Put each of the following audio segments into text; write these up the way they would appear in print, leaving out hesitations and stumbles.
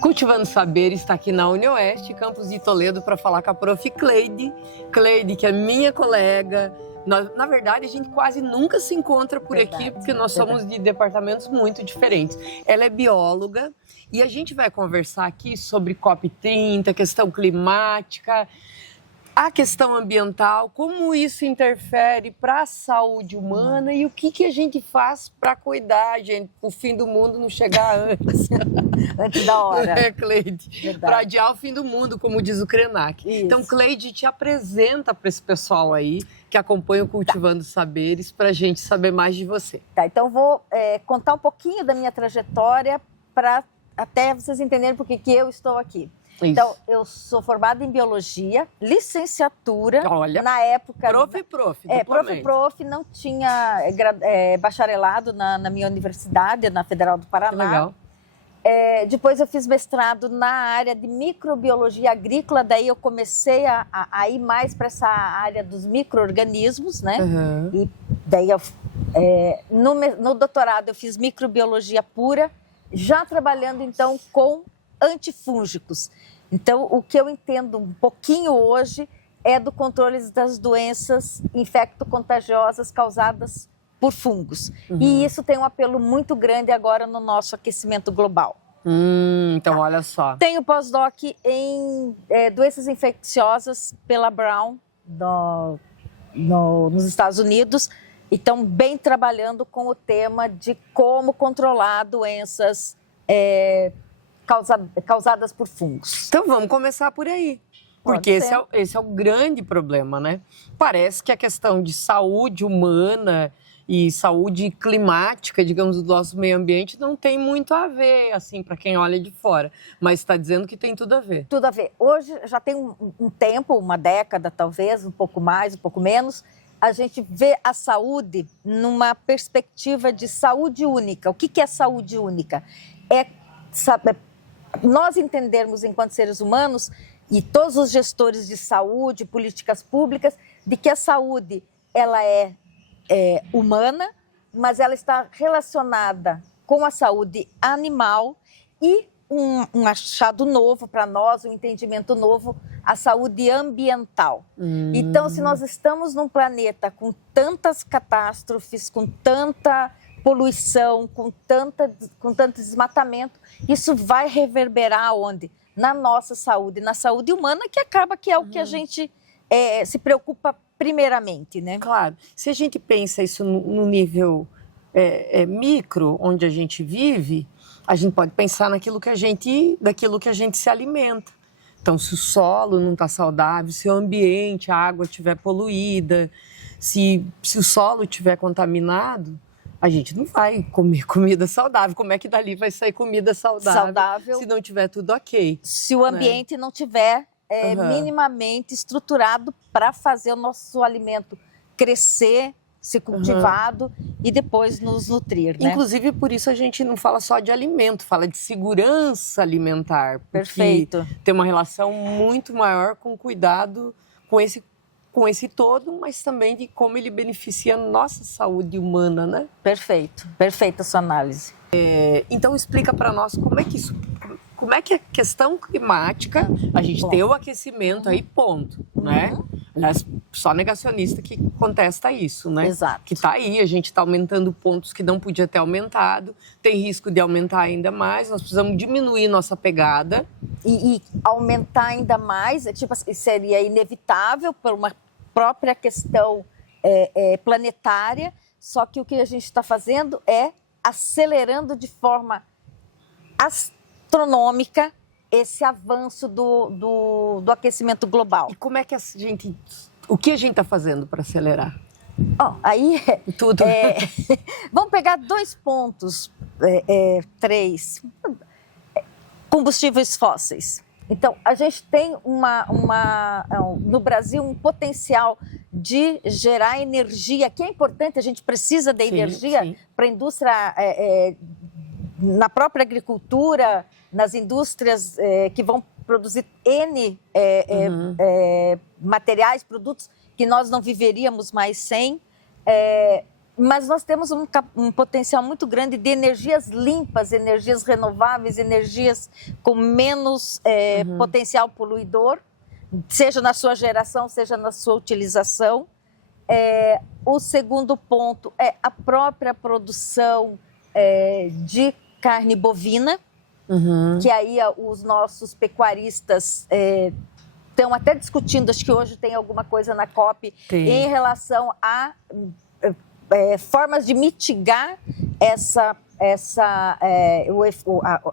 Cultivando Saber está aqui na UniOeste, campus de Toledo, para falar com a prof. Cleide. Cleide, que é minha colega. Na verdade, a gente quase nunca se encontra por aqui, porque nós somos de departamentos muito diferentes. Ela é bióloga e a gente vai conversar aqui sobre COP30, questão climática, a questão ambiental, como isso interfere para a saúde humana e o que a gente faz para cuidar, gente, o fim do mundo não chegar antes. Antes da hora. É, Cleide. Para adiar o fim do mundo, como diz o Krenak. Isso. Então, Cleide, te apresenta para esse pessoal aí que acompanha o Cultivando Saberes, para a gente saber mais de você. Tá, então vou contar um pouquinho da minha trajetória para até vocês entenderem por que eu estou aqui. Isso. Então, eu sou formada em biologia, licenciatura. Olha, na época... Prof, não tinha bacharelado na minha universidade, na Federal do Paraná. Que legal. Depois eu fiz mestrado na área de microbiologia agrícola, daí eu comecei a ir mais para essa área dos micro-organismos, né? Uhum. E daí no doutorado eu fiz microbiologia pura, já trabalhando então com antifúngicos. Então, o que eu entendo um pouquinho hoje é do controle das doenças infecto-contagiosas causadas por fungos. Uhum. E isso tem um apelo muito grande agora no nosso aquecimento global. Então, olha só. Tenho pós-doc em doenças infecciosas pela Brown, nos Estados Unidos. Então, bem trabalhando com o tema de como controlar doenças causadas por fungos. Então vamos começar por aí, porque esse é o grande problema, né? Parece que a questão de saúde humana e saúde climática, digamos, do nosso meio ambiente não tem muito a ver, assim, para quem olha de fora, mas está dizendo que tem tudo a ver. Tudo a ver. Hoje já tem um tempo, uma década talvez, um pouco mais, um pouco menos, a gente vê a saúde numa perspectiva de saúde única. O que é saúde única? Nós entendermos enquanto seres humanos e todos os gestores de saúde, políticas públicas, de que a saúde ela é humana, mas ela está relacionada com a saúde animal e um achado novo para nós, um entendimento novo, a saúde ambiental. Então, se nós estamos num planeta com tantas catástrofes, com tanta poluição, com tanto desmatamento, isso vai reverberar onde? Na nossa saúde, na saúde humana, que acaba que é o que a gente se preocupa primeiramente, né? Claro. Se a gente pensa isso no nível micro, onde a gente vive, a gente pode pensar daquilo que a gente se alimenta. Então, se o solo não está saudável, se o ambiente, a água estiver poluída, se o solo estiver contaminado, a gente não vai comer comida saudável. Como é que dali vai sair comida saudável se não tiver tudo ok? Se o ambiente não tiver minimamente estruturado para fazer o nosso alimento crescer, ser cultivado e depois nos nutrir, né? Inclusive, por isso a gente não fala só de alimento, fala de segurança alimentar. Perfeito. Tem uma relação muito maior com o cuidado com esse todo, mas também de como ele beneficia a nossa saúde humana, né? Perfeito. Perfeita a sua análise. Então, explica para nós como é que a questão climática, a gente tem o aquecimento aí, ponto, né? Aliás, só negacionista que contesta isso, né? Exato. Que está aí, a gente está aumentando pontos que não podia ter aumentado, tem risco de aumentar ainda mais, nós precisamos diminuir nossa pegada. E aumentar ainda mais, seria inevitável por uma própria questão planetária, só que o que a gente está fazendo é acelerando de forma astronômica esse avanço do aquecimento global. E como é que o que a gente está fazendo para acelerar? Aí, tudo. Vamos pegar 2 pontos, 3. Combustíveis fósseis. Então, a gente tem no Brasil um potencial de gerar energia, que é importante, a gente precisa da energia para a indústria, na própria agricultura, nas indústrias que vão produzir N materiais, produtos que nós não viveríamos mais sem. mas nós temos um potencial muito grande de energias limpas, energias renováveis, energias com menos potencial poluidor, seja na sua geração, seja na sua utilização. O segundo ponto é a própria produção de carne bovina, que aí os nossos pecuaristas estão até discutindo, acho que hoje tem alguma coisa na COP, em relação a formas de mitigar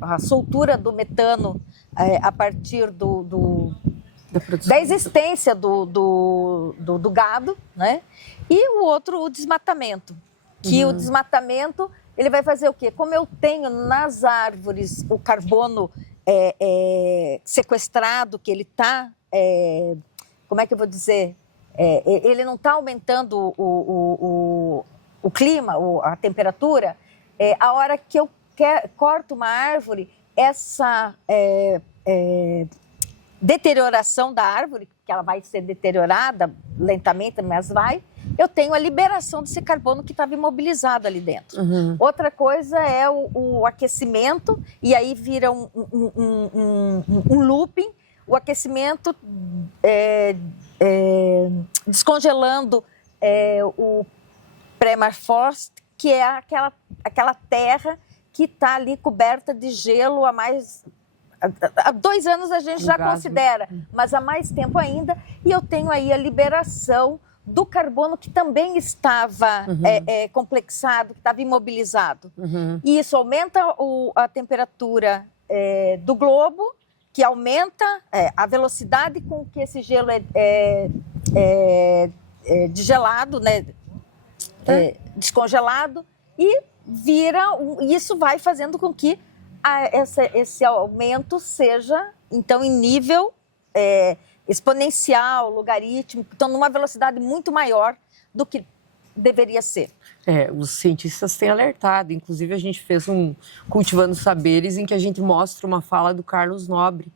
a soltura do metano a partir da existência do gado, né? E o outro, o desmatamento. Que o desmatamento, ele vai fazer o quê? Como eu tenho nas árvores o carbono sequestrado, que ele está, como é que eu vou dizer? Ele não está aumentando o clima, a temperatura. A hora que eu corto uma árvore, essa deterioração da árvore, que ela vai ser deteriorada lentamente, mas eu tenho a liberação desse carbono que estava imobilizado ali dentro. Outra coisa é o aquecimento, e aí vira um looping, o aquecimento descongelando o permafrost, que é aquela terra que está ali coberta de gelo há 2 anos a gente já considera, mas há mais tempo ainda, e eu tenho aí a liberação do carbono que também estava complexado, que estava imobilizado. E isso aumenta a temperatura do globo, que aumenta a velocidade com que esse gelo degelado, né? Descongelado, e isso vai fazendo com que esse aumento seja, então, em nível exponencial, logarítmico, então numa velocidade muito maior do que deveria ser. Os cientistas têm alertado, inclusive a gente fez um Cultivando Saberes em que a gente mostra uma fala do Carlos Nobre,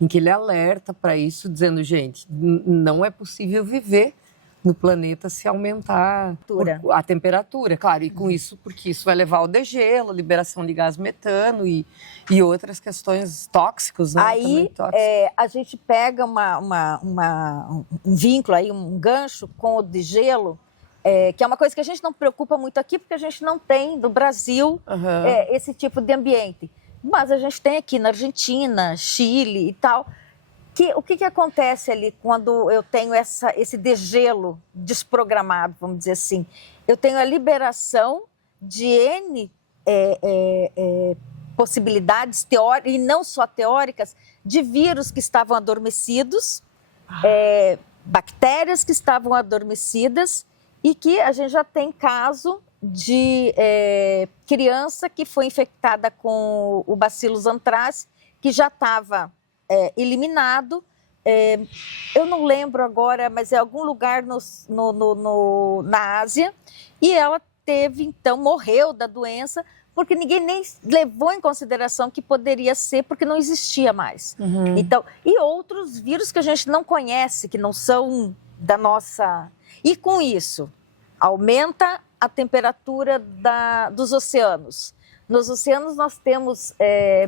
em que ele alerta para isso, dizendo, gente, não é possível viver no planeta se aumentar a temperatura, claro, e com isso, porque isso vai levar ao degelo, liberação de gás metano e outras questões tóxicas, né? Aí a gente pega um vínculo, aí, um gancho com o degelo, que é uma coisa que a gente não preocupa muito aqui, porque a gente não tem no Brasil esse tipo de ambiente. Mas a gente tem aqui na Argentina, Chile e tal. O que acontece ali quando eu tenho esse degelo desprogramado, vamos dizer assim? Eu tenho a liberação de N possibilidades teóricas, e não só teóricas, de vírus que estavam adormecidos, bactérias que estavam adormecidas, e que a gente já tem caso de criança que foi infectada com o Bacillus anthracis, que já estava eliminado. Eu não lembro agora, mas é algum lugar na Ásia, e ela morreu da doença, porque ninguém nem levou em consideração que poderia ser, porque não existia mais. Então, e outros vírus que a gente não conhece, que não são da nossa... E com isso, aumenta a temperatura dos oceanos. Nos oceanos nós temos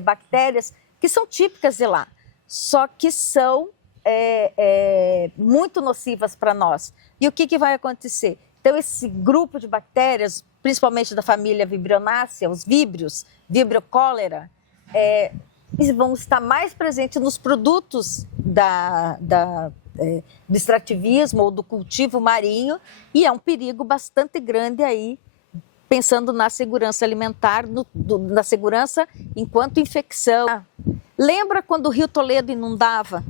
bactérias que são típicas de lá, só que são muito nocivas para nós. E o que vai acontecer? Então, esse grupo de bactérias, principalmente da família Vibrionácea, os víbrios, Vibrio cholera, vão estar mais presentes nos produtos do extrativismo ou do cultivo marinho, e é um perigo bastante grande aí, pensando na segurança alimentar, na segurança enquanto infecção. Lembra quando o Rio Toledo inundava?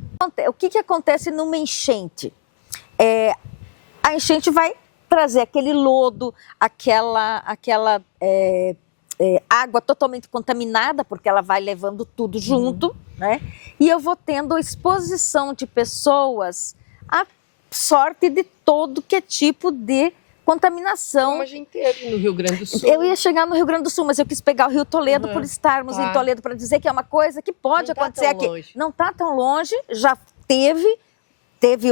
O que acontece numa enchente? A enchente vai trazer aquele lodo, aquela água totalmente contaminada, porque ela vai levando tudo junto, né? E eu vou tendo exposição de pessoas à sorte de todo que é tipo de contaminação. Como a gente teve no Rio Grande do Sul. Eu ia chegar no Rio Grande do Sul, mas eu quis pegar o Rio Toledo por estarmos em Toledo, para dizer que é uma coisa que pode acontecer aqui. Não está tão longe, já teve, teve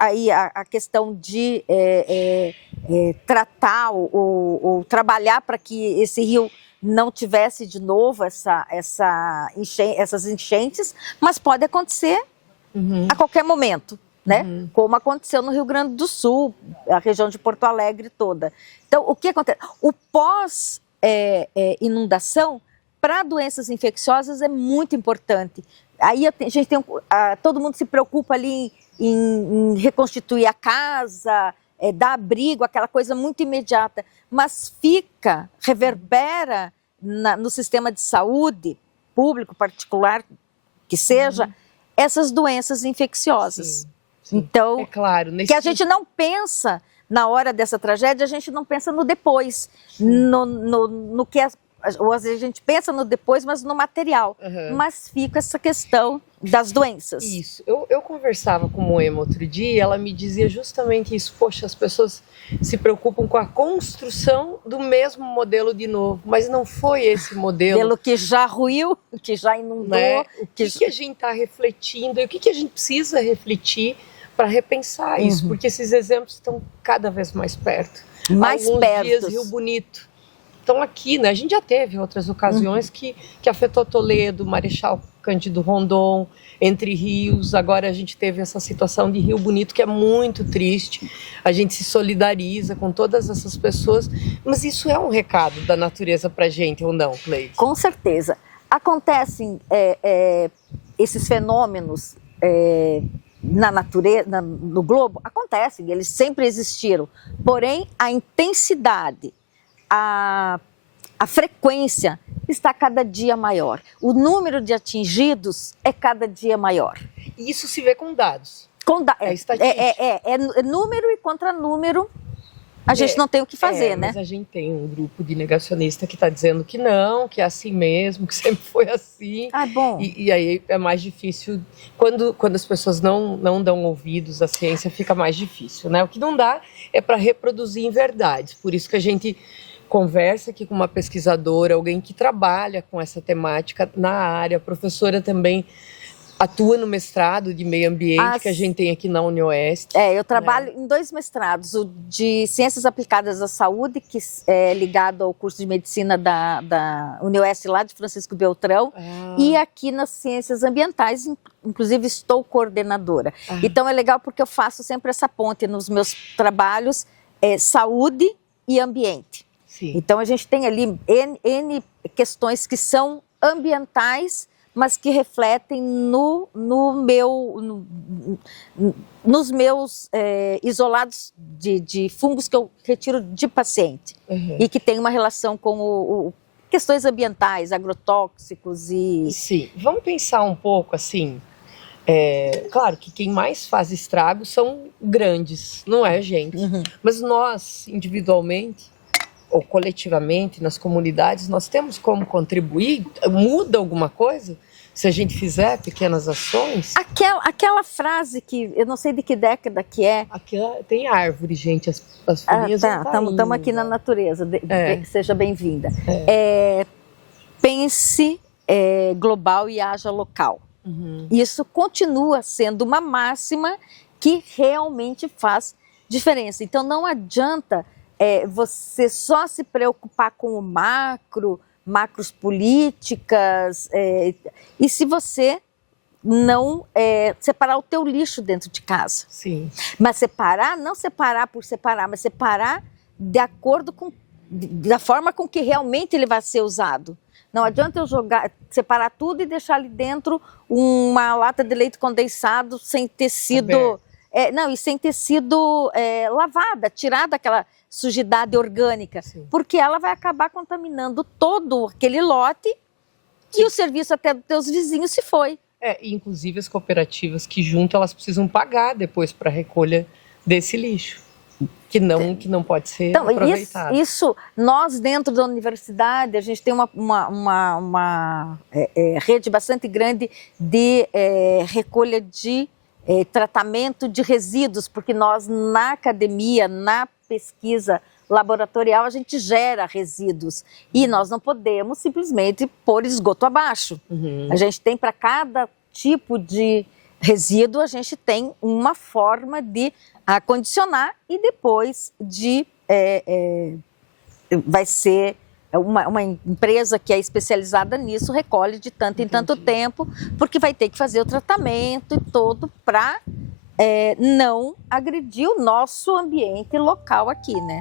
aí a questão de tratar ou trabalhar para que esse rio não tivesse de novo essas enchentes, mas pode acontecer a qualquer momento, né? Como aconteceu no Rio Grande do Sul, a região de Porto Alegre toda. Então, o que acontece? O pós-inundação, para doenças infecciosas, é muito importante. Aí a gente tem todo mundo se preocupa ali em reconstituir a casa, dar abrigo, aquela coisa muito imediata, mas reverbera no sistema de saúde, público, particular, que seja, essas doenças infecciosas. Sim, sim. Então, é claro, que a gente não pensa, na hora dessa tragédia, a gente não pensa no depois, no que ou às vezes a gente pensa no depois, mas no material. Mas fica essa questão das doenças. Isso. Eu conversava com Moema outro dia e ela me dizia justamente isso. Poxa, as pessoas se preocupam com a construção do mesmo modelo de novo, mas não foi esse modelo. Pelo que já ruiu, que já inundou. Né? O que a gente está refletindo e o que a gente precisa refletir para repensar isso, porque esses exemplos estão cada vez mais perto. Mais Alguns perto. dias Rio Bonito. Estão aqui, né? A gente já teve outras ocasiões que afetou Toledo, Marechal Cândido Rondon, Entre Rios. Agora a gente teve essa situação de Rio Bonito, que é muito triste. A gente se solidariza com todas essas pessoas. Mas isso é um recado da natureza para a gente, ou não, Cleide? Com certeza. Acontecem esses fenômenos na natureza, no globo? Acontecem, eles sempre existiram. Porém, a intensidade, a frequência está cada dia maior. O número de atingidos é cada dia maior. E isso se vê com dados. Estatística. É número e contra número, a gente não tem o que fazer, né? Mas a gente tem um grupo de negacionistas que está dizendo que não, que é assim mesmo, que sempre foi assim. Ah, bom. E aí é mais difícil, quando as pessoas não dão ouvidos à ciência, fica mais difícil, né? O que não dá é para reproduzir em verdades. Por isso que a gente conversa aqui com uma pesquisadora, alguém que trabalha com essa temática na área, professora também, atua no mestrado de meio ambiente que a gente tem aqui na UniOeste. Eu trabalho em 2 mestrados, o de Ciências Aplicadas à Saúde, que é ligado ao curso de Medicina da UniOeste lá de Francisco Beltrão, e aqui nas Ciências Ambientais, inclusive estou coordenadora. Então é legal porque eu faço sempre essa ponte nos meus trabalhos, saúde e ambiente. Sim. Então a gente tem ali N questões que são ambientais, mas que refletem nos meus isolados de fungos que eu retiro de paciente e que tem uma relação com questões ambientais, agrotóxicos e... Sim, vamos pensar um pouco assim, claro que quem mais faz estragos são grandes, não é a gente, mas nós individualmente ou coletivamente, nas comunidades, nós temos como contribuir? Muda alguma coisa se a gente fizer pequenas ações? Aquela frase que, eu não sei de que década que é. Tem árvore, gente, as folhinhas estamos aqui na natureza, seja bem-vinda. Pense global e haja local. Isso continua sendo uma máxima que realmente faz diferença. Então, não adianta você só se preocupar com o macros políticas, e se você não separar o teu lixo dentro de casa. Sim. Mas não separar por separar, mas separar de acordo com da forma com que realmente ele vai ser usado. Não adianta eu separar tudo e deixar ali dentro uma lata de leite condensado sem ter sido... sem ter sido lavada, tirada aquela sujidade orgânica, porque ela vai acabar contaminando todo aquele lote e o serviço até dos teus vizinhos se foi. Inclusive as cooperativas que juntam, elas precisam pagar depois para a recolha desse lixo, que não pode ser aproveitado. Isso, nós dentro da universidade, a gente tem uma rede bastante grande de recolha de tratamento de resíduos, porque nós na academia, na pesquisa laboratorial, a gente gera resíduos e nós não podemos simplesmente pôr esgoto abaixo. A gente tem para cada tipo de resíduo, a gente tem uma forma de acondicionar e depois vai ser uma empresa que é especializada nisso, recolhe de tanto em tanto tempo, porque vai ter que fazer o tratamento e todo para não agredir o nosso ambiente local aqui, né?